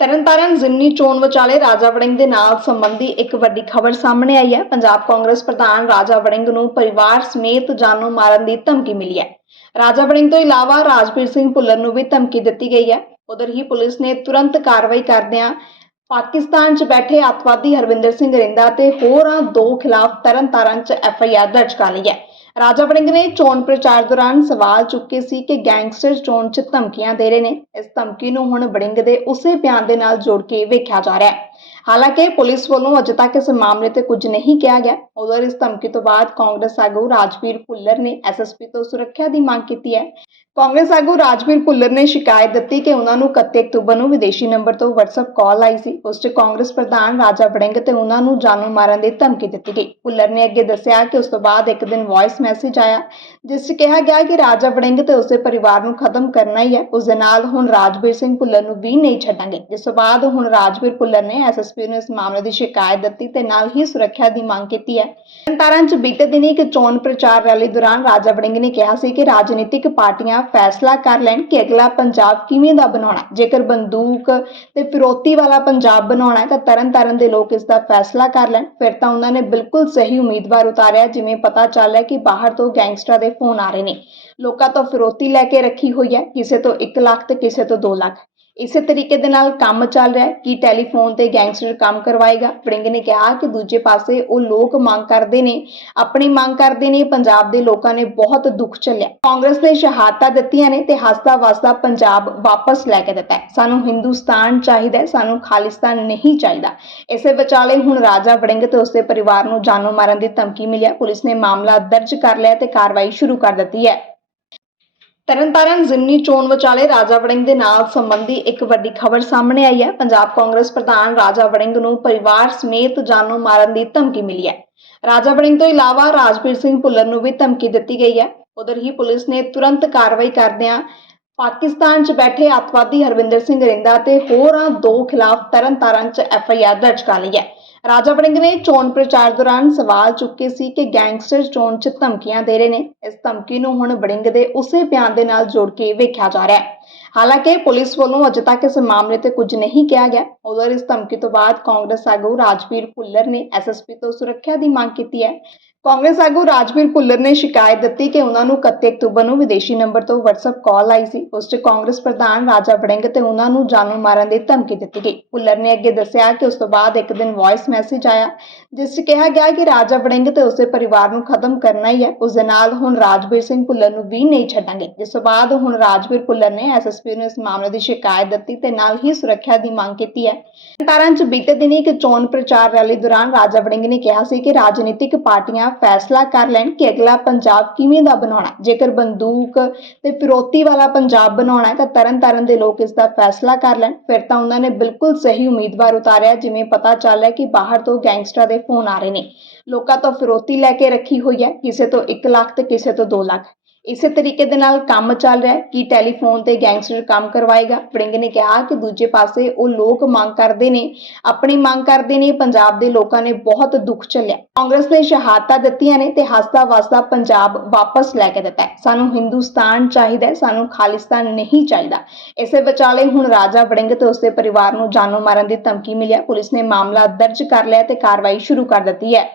ਤਰਨਤਾਰਨ ਜ਼ਿਮਨੀ ਚੋਣ ਵਿਚਾਲੇ ਰਾਜਾ ਵੜਿੰਗ ਦੇ ਨਾਲ ਸੰਬੰਧੀ ਇੱਕ ਵੱਡੀ ਖਬਰ ਸਾਹਮਣੇ ਆਈ ਹੈ। ਪੰਜਾਬ ਕਾਂਗਰਸ ਪ੍ਰਧਾਨ ਰਾਜਾ ਵੜਿੰਗ ਨੂੰ ਪਰਿਵਾਰ ਸਮੇਤ ਜਾਨੋਂ ਮਾਰਨ ਦੀ ਧਮਕੀ ਮਿਲੀ ਹੈ। ਰਾਜਾ ਵੜਿੰਗ ਤੋਂ ਇਲਾਵਾ ਰਾਜਵੀਰ ਸਿੰਘ ਭੁੱਲਰ ਨੂੰ ਵੀ ਧਮਕੀ ਦਿੱਤੀ ਗਈ ਹੈ। ਉਧਰ ਹੀ ਪੁਲਿਸ ਨੇ ਤੁਰੰਤ ਕਾਰਵਾਈ ਕਰਦਿਆਂ ਪਾਕਿਸਤਾਨ 'ਚ ਬੈਠੇ ਅੱਤਵਾਦੀ ਹਰਵਿੰਦਰ ਸਿੰਘ ਰਿੰਦਾ ਤੇ ਹੋਰਾਂ ਦੋ ਖਿਲਾਫ ਤਰਨਤਾਰਨ 'ਚ ਐਫ ਆਈ ਆਰ ਦਰਜ ਕਰ ਲਈ ਹੈ। ਰਾਜਾ ਵੜਿੰਗ ਨੇ ਚੋਣ ਪ੍ਰਚਾਰ ਦੌਰਾਨ ਸਵਾਲ ਚੁੱਕੇ ਸੀ ਕਿ ਗੈਂਗਸਟਰ ਚੋਣ 'ਚ ਧਮਕੀਆਂ ਦੇ ਰਹੇ ਨੇ। ਇਸ ਧਮਕੀ ਨੂੰ ਹੁਣ ਵੜਿੰਗ ਦੇ ਉਸੇ ਬਿਆਨ ਦੇ ਨਾਲ ਜੋੜ ਕੇ ਵੇਖਿਆ ਜਾ ਰਿਹਾ ਹੈ। ਹਾਲਾਂਕਿ ਪੁਲਿਸ ਵੱਲੋਂ ਅਜੇ ਤੱਕ ਇਸ ਮਾਮਲੇ ਤੇ ਕੁਝ ਨਹੀਂ ਕਿਹਾ ਗਿਆ। ਉਧਰ ਇਸ ਧਮਕੀ ਤੋਂ ਬਾਅਦ ਕਾਂਗਰਸ ਆਗੂ ਰਾਜਵੀਰ ਭੁੱਲਰ ਨੇ ਐਸਐਸਪੀ ਤੋਂ ਸੁਰੱਖਿਆ ਦੀ ਮੰਗ ਕੀਤੀ ਹੈ। ਕਾਂਗਰਸ ਆਗੂ ਰਾਜਵੀਰ ਭੁੱਲਰ ਨੇ ਸ਼ਿਕਾਇਤ ਦਿੱਤੀ ਕਿ ਉਹਨਾਂ ਨੂੰ 31 ਅਕਤੂਬਰ ਨੂੰ ਵਿਦੇਸ਼ੀ ਨੰਬਰ ਤੋਂ WhatsApp ਕਾਲ ਆਈ ਸੀ। ਉਸ 'ਚ ਕਾਂਗਰਸ ਪ੍ਰਧਾਨ ਰਾਜਾ ਵੜਿੰਗ ਤੇ ਉਹਨਾਂ ਨੂੰ ਜਾਨੋਂ ਮਾਰਨ ਦੀ ਧਮਕੀ ਦਿੱਤੀ ਗਈ। ਭੁੱਲਰ ਨੇ ਅੱਗੇ ਦੱਸਿਆ ਕਿ ਉਸ ਤੋਂ ਬਾਅਦ ਇੱਕ ਦਿਨ ਵੌਇਸ ਮੈਸੇਜ ਆਇਆ, ਜਿਸ 'ਚ ਕਿਹਾ ਗਿਆ ਕਿ ਰਾਜਾ ਵੜਿੰਗ ਤੇ ਉਸਦੇ ਪਰਿਵਾਰ ਨੂੰ ਖਤਮ ਕਰਨਾ ਹੀ ਹੈ। ਉਸ ਦੇ ਨਾਲ ਹੁਣ ਰਾਜਵੀਰ ਸਿੰਘ ਭੁੱਲਰ ਨੂੰ ਵੀ ਨਹੀਂ ਛੱਡਾਂਗੇ। ਜਿਸ ਤੋਂ ਬਾਅਦ ਹੁਣ ਰਾਜਵੀਰ ਭੁੱਲਰ ਨੇ ਐਸਐਸਪੀ ਨੂੰ ਇਸ ਮਾਮਲੇ ਦੀ ਸ਼ਿਕਾਇਤ ਦਿੱਤੀ ਤੇ ਨਾਲ ਹੀ ਸੁਰੱਖਿਆ ਦੀ ਮੰਗ ਕੀਤੀ ਹੈ। ਤਰਨਤਾਰਨ 'ਚ ਬੀਤੇ ਦਿਨੀ ਇੱਕ ਚੋਣ ਪ੍ਰਚਾਰ ਰੈਲੀ ਦੌਰਾਨ ਰਾਜਾ ਵੜਿੰਗ ਨੇ ਕਿਹਾ ਸੀ ਕਿ ਰਾਜਨੀਤਿਕ ਪਾਰਟੀਆਂ ਫੈਸਲਾ ਕਰ ਲੈਣ ਕਿ ਅਗਲਾ ਪੰਜਾਬ ਕਿਵੇਂ ਦਾ ਬਣਾਉਣਾ। ਜੇਕਰ ਬੰਦੂਕ ਤੇ ਫਿਰੋਤੀ ਵਾਲਾ ਪੰਜਾਬ ਬਣਾਉਣਾ ਹੈ, ਤਾਂ ਤਰਨਤਾਰਨ ਦੇ ਲੋਕ ਇਸ ਦਾ ਫੈਸਲਾ ਕਰ ਲੈਣ। ਫਿਰ ਤਾਂ ਉਹਨਾਂ ਨੇ ਬਿਲਕੁਲ ਸਹੀ ਉਮੀਦਵਾਰ ਉਤਾਰਿਆ, ਜਿਵੇਂ ਪਤਾ ਚੱਲ ਰਿਹਾ ਕਿ ਬਾਹਰ ਤੋਂ ਗੈਂਗਸਟਰਾਂ ਦੇ ਫੋਨ ਆ ਰਹੇ ਨੇ। ਲੋਕਾਂ ਤੋਂ ਫਿਰੋਤੀ ਲੈ ਕੇ ਰੱਖੀ ਹੋਈ ਹੈ, ਕਿਸੇ ਤੋਂ 1 ਲੱਖ ਤੇ ਕਿਸੇ ਤੋਂ 2 ਲੱਖ। ਇਸੇ ਤਰੀਕੇ ਦੇ ਨਾਲ ਕੰਮ ਚੱਲ ਰਿਹਾ ਹੈ ਕਿ ਟੈਲੀਫੋਨ ਤੇ ਗੈਂਗਸਟਰ ਕੰਮ ਕਰਵਾਏਗਾ। ਵੜਿੰਗ ਨੇ ਕਿਹਾ ਕਿ ਦੂਜੇ ਪਾਸੇ ਉਹ ਲੋਕ ਮੰਗ ਕਰਦੇ ਨੇ, ਆਪਣੀ ਮੰਗ ਕਰਦੇ ਨੇ, ਪੰਜਾਬ ਦੇ ਲੋਕਾਂ ਨੇ ਬਹੁਤ ਦੁੱਖ ਝੱਲਿਆ। ਕਾਂਗਰਸ ਨੇ ਸ਼ਹਾਦਤਾਂ ਦਿੱਤੀਆਂ ਨੇ ਤੇ ਹੱਸਦਾ ਵਸਦਾ ਪੰਜਾਬ ਵਾਪਸ ਲੈ ਕੇ ਦਿੱਤਾ ਸਾਨੂੰ ਹਿੰਦੁਸਤਾਨ ਚਾਹੀਦਾ ਹੈ, ਸਾਨੂੰ ਖਾਲਿਸਤਾਨ ਨਹੀਂ ਚਾਹੀਦਾ। ਇਸੇ ਵਿਚਾਲੇ ਹੁਣ ਰਾਜਾ ਵੜਿੰਗ ਤੇ ਉਸਦੇ ਪਰਿਵਾਰ ਨੂੰ ਜਾਨੋਂ ਮਾਰਨ ਦੀ ਧਮਕੀ ਮਿਲਿਆ ਪੁਲਿਸ ਨੇ ਮਾਮਲਾ ਦਰਜ ਕਰ ਲਿਆ ਤੇ ਕਾਰਵਾਈ ਸ਼ੁਰੂ ਕਰ ਦਿੱਤੀ ਹੈ। ਤਰਨਤਾਰਨ ਜ਼ਿਮਨੀ ਚੋਣ ਵਿਚਾਲੇ ਰਾਜਾ ਵੜਿੰਗ ਦੇ ਨਾਲ ਸੰਬੰਧੀ ਇੱਕ ਵੱਡੀ ਖਬਰ ਸਾਹਮਣੇ ਆਈ ਹੈ। ਪੰਜਾਬ ਕਾਂਗਰਸ ਪ੍ਰਧਾਨ ਰਾਜਾ ਵੜਿੰਗ ਨੂੰ ਪਰਿਵਾਰ ਸਮੇਤ ਜਾਨੋਂ ਮਾਰਨ ਦੀ ਧਮਕੀ ਮਿਲੀ ਹੈ। ਰਾਜਾ ਵੜਿੰਗ ਤੋਂ ਇਲਾਵਾ ਰਾਜਵੀਰ ਸਿੰਘ ਭੁੱਲਰ ਨੂੰ ਵੀ ਧਮਕੀ ਦਿੱਤੀ ਗਈ ਹੈ। ਉਧਰ ਹੀ ਪੁਲਿਸ ਨੇ ਤੁਰੰਤ ਕਾਰਵਾਈ ਕਰਦਿਆਂ ਪਾਕਿਸਤਾਨ 'ਚ ਬੈਠੇ ਅੱਤਵਾਦੀ ਹਰਵਿੰਦਰ ਸਿੰਘ ਰਿੰਦਾ ਤੇ ਹੋਰਾਂ ਦੋ ਖਿਲਾਫ ਤਰਨਤਾਰਨ 'ਚ ਐਫ ਆਈ ਆਰ ਦਰਜ ਕਰ ਲਈ ਹੈ। ਰਾਜਾ ਵੜਿੰਗ ਨੇ ਚੋਣ ਪ੍ਰਚਾਰ ਦੌਰਾਨ ਸਵਾਲ ਚੁੱਕੇ ਸੀ ਕਿ ਗੈਂਗਸਟਰ ਚੋਣ 'ਚ ਧਮਕੀਆਂ ਦੇ ਰਹੇ ਨੇ। ਇਸ ਧਮਕੀ ਨੂੰ ਹੁਣ ਵੜਿੰਗ ਦੇ ਉਸੇ ਬਿਆਨ ਦੇ ਨਾਲ ਜੋੜ ਕੇ ਵੇਖਿਆ ਜਾ ਰਿਹਾ ਹੈ। ਹਾਲਾਂਕਿ ਪੁਲਿਸ ਵੱਲੋਂ ਅਜੇ ਤੱਕ ਇਸ ਮਾਮਲੇ ਤੇ ਕੁਝ ਨਹੀਂ ਕਿਹਾ ਗਿਆ। ਉਧਰ ਇਸ ਧਮਕੀ ਤੋਂ ਬਾਅਦ ਕਾਂਗਰਸ ਆਗੂ ਰਾਜਵੀਰ ਭੁੱਲਰ ਨੇ ਐਸਐਸਪੀ ਤੋਂ ਸੁਰੱਖਿਆ ਦੀ ਮੰਗ ਕੀਤੀ ਹੈ। ਕਾਂਗਰਸ ਆਗੂ ਰਾਜਵੀਰ ਭੁੱਲਰ ਨੇ ਸ਼ਿਕਾਇਤ ਦਿੱਤੀ ਕਿ ਉਹਨਾਂ ਨੂੰ 31 ਅਕਤੂਬਰ ਨੂੰ ਵਿਦੇਸ਼ੀ ਨੰਬਰ ਤੋਂ WhatsApp ਕਾਲ ਆਈ ਸੀ। ਉਸ 'ਚ ਕਾਂਗਰਸ ਪ੍ਰਧਾਨ ਰਾਜਾ ਵੜਿੰਗ ਤੇ ਉਹਨਾਂ ਨੂੰ ਜਾਨੋਂ ਮਾਰਨ ਦੀ ਧਮਕੀ ਦਿੱਤੀ ਗਈ। ਭੁੱਲਰ ਨੇ ਅੱਗੇ ਦੱਸਿਆ ਕਿ ਉਸ ਤੋਂ ਬਾਅਦ ਇੱਕ ਦਿਨ ਵੌਇਸ ਮੈਸੇਜ ਆਇਆ, ਜਿਸ 'ਚ ਕਿਹਾ ਗਿਆ ਕਿ ਰਾਜਾ ਵੜਿੰਗ ਤੇ ਉਸਦੇ ਪਰਿਵਾਰ ਨੂੰ ਖਤਮ ਕਰਨਾ ਹੀ ਹੈ। ਉਸ ਦੇ ਨਾਲ ਹੁਣ ਰਾਜਵੀਰ ਸਿੰਘ ਭੁੱਲਰ ਨੂੰ ਵੀ ਨਹੀਂ ਛੱਡਾਂਗੇ। ਜਿਸ ਤੋਂ ਬਾਅਦ ਹੁਣ ਰਾਜਵੀਰ ਭੁੱਲਰ ਨੇ ਐਸਐਸਪੀ ਨੂੰ ਇਸ ਮਾਮਲੇ ਦੀ ਸ਼ਿਕਾਇਤ ਦਿੱਤੀ ਤੇ ਨਾਲ ਹੀ ਸੁਰੱਖਿਆ ਦੀ ਮੰਗ ਕੀਤੀ ਹੈ। ਤਰਨਤਾਰਨ 'ਚ ਬੀਤੇ ਦਿਨੀ ਇੱਕ ਚੋਣ ਪ੍ਰਚਾਰ ਰੈਲੀ ਦੌਰਾਨ ਰਾਜਾ ਵੜਿੰਗ ਨੇ ਕਿਹਾ ਸੀ ਕਿ ਰਾਜਨੀਤਿਕ ਪਾਰਟੀਆਂ ਫੈਸਲਾ ਕਰ ਲੈਣ ਕਿ ਅਗਲਾ ਪੰਜਾਬ ਕਿਵੇਂ ਦਾ ਬਣਾਉਣਾ। ਜੇਕਰ ਬੰਦੂਕ ਤੇ ਫਿਰੋਤੀ ਵਾਲਾ ਪੰਜਾਬ ਬਣਾਉਣਾ ਹੈ, ਤਾਂ ਤਰਨਤਾਰਨ ਦੇ ਲੋਕ ਇਸ ਦਾ ਫੈਸਲਾ ਕਰ ਲੈਣ। ਫਿਰ ਤਾਂ ਉਹਨਾਂ ਨੇ ਬਿਲਕੁਲ ਸਹੀ ਉਮੀਦਵਾਰ ਉਤਾਰਿਆ, ਜਿਵੇਂ ਪਤਾ ਚੱਲ ਰਿਹਾ ਕਿ ਬਾਹਰ ਤੋਂ ਗੈਂਗਸਟਰਾਂ ਦੇ ਫੋਨ ਆ ਰਹੇ ਨੇ। ਲੋਕਾਂ ਤੋਂ ਫਿਰੋਤੀ ਲੈ ਕੇ ਰੱਖੀ ਹੋਈ ਹੈ, ਕਿਸੇ ਤੋਂ 1 ਲੱਖ ਤੇ ਕਿਸੇ ਤੋਂ 2 ਲੱਖ। ਇਸੇ ਤਰੀਕੇ ਦੇ ਨਾਲ ਕੰਮ ਚੱਲ ਰਿਹਾ ਹੈ ਕਿ ਟੈਲੀਫੋਨ ਤੇ ਗੈਂਗਸਟਰ ਕੰਮ ਕਰਵਾਏਗਾ। ਵੜਿੰਗ ਨੇ ਕਿਹਾ ਕਿ ਦੂਜੇ ਪਾਸੇ ਉਹ ਲੋਕ ਮੰਗ ਕਰਦੇ ਨੇ, ਆਪਣੀ ਮੰਗ ਕਰਦੇ ਨੇ, ਪੰਜਾਬ ਦੇ ਲੋਕਾਂ ਨੇ ਬਹੁਤ ਦੁੱਖ ਝੱਲਿਆ। ਕਾਂਗਰਸ ਨੇ ਸ਼ਹਾਦਤਾਂ ਦਿੱਤੀਆਂ ਨੇ ਤੇ ਹੱਸਦਾ ਵਸਦਾ ਪੰਜਾਬ ਵਾਪਸ ਲੈ ਕੇ ਦਿੱਤਾ ਸਾਨੂੰ ਹਿੰਦੁਸਤਾਨ ਚਾਹੀਦਾ ਹੈ, ਸਾਨੂੰ ਖਾਲਿਸਤਾਨ ਨਹੀਂ ਚਾਹੀਦਾ। ਇਸੇ ਵਿਚਾਲੇ ਹੁਣ ਰਾਜਾ ਵੜਿੰਗ ਤੇ ਉਸਦੇ ਪਰਿਵਾਰ ਨੂੰ ਜਾਨੋਂ ਮਾਰਨ ਦੀ ਧਮਕੀ ਮਿਲਿਆ ਪੁਲਿਸ ਨੇ ਮਾਮਲਾ ਦਰਜ ਕਰ ਲਿਆ ਤੇ ਕਾਰਵਾਈ ਸ਼ੁਰੂ ਕਰ ਦਿੱਤੀ ਹੈ।